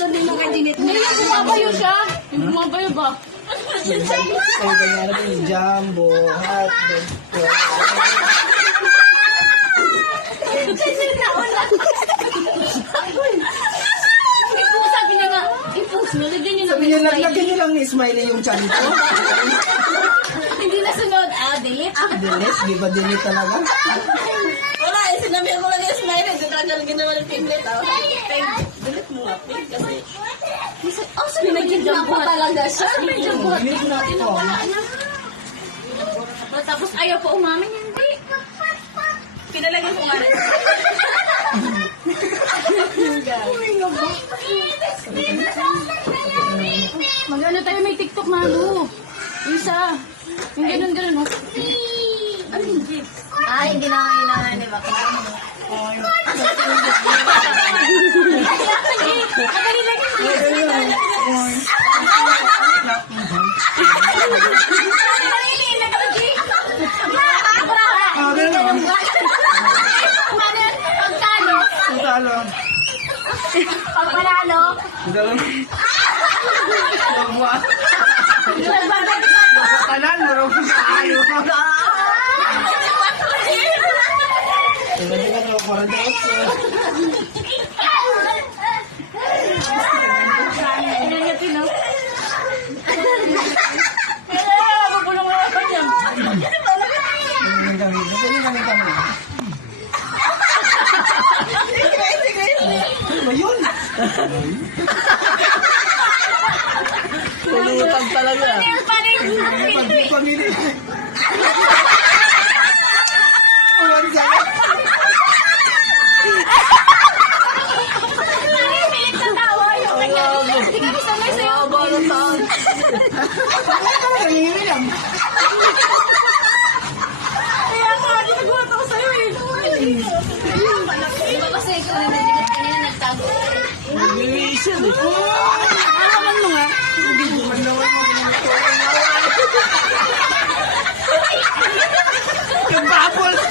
ganun din yung kandinit niya. Yung bumabayo siya. Yung bumabayo ba? Ang kanya natin, jumbo, hotdog. Sabi niya nga, i-post mo. Lagyan niyo Sabi niya, lagyan niyo lang ni Smiley yung chan ko. Hindi na sunod. Delete. Delete, di ba delete talaga? Wala, sinabi ko lang yung smile. Hindi talaga ginawa ng piglet. Delete mo nga, pig. Kasi, Oh, sabi naging pa talaga siya. Delete na ito. Tapos ayaw pa umamin, hindi. pinalagyan ko nga rin. Mag-ano tayo, may TikTok na ano. Isa. Yung ganun-ganun, oh. Ano hindi? Hindi na nga inahan ni Maka. Talo. Pagpalalo. Talo. Buat. Kanan, marunong sa ayo. Tengah-tengah kalau para Ayun! Tulutag talaga. Pamili. Awan saya. Kasi ikaw na nagdikit kanina nagtago. Nag-reason eh. Alaman mo nga. Hindi mo man naman yung bubble.